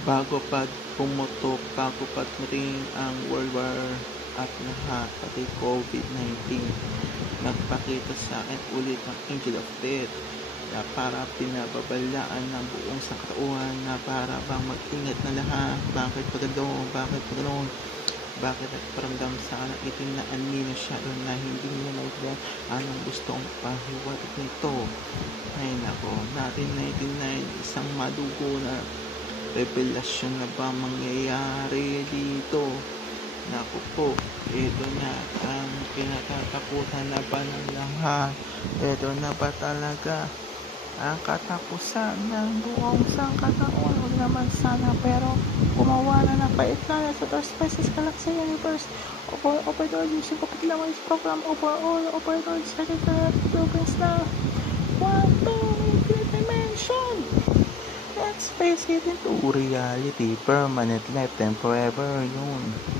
Bago pa pumutok, bago pa dumating ang World War at lahat, pati COVID-19, nagpakita sa akin ulit ang Angel of Death na para pinababalaan ng buong sangkatauhan na para bang mag-ingat na lahat. Bakit pa ganoon? Bakit pa ganoon? Bakit nagparamdam sa akin itim na anino siya na hindi niya naigyan anong gustong pahiwatig nito? Ay nako, natin 99, isang madugo na revelasyon na ba mangyayari dito? Naku po, ito na ang pinatatakutan na ba ng lahat? Ito na ba talaga ang katapusan ng buong sangkatauhan? Huwag naman sana, pero gumawa na ng paitlana sa Star Spaces Galaxy Universe. Operator using complete lamang is program over all operators headed to the province na quantum infinite dimension. Let's face it into reality, permanent life, and forever yun.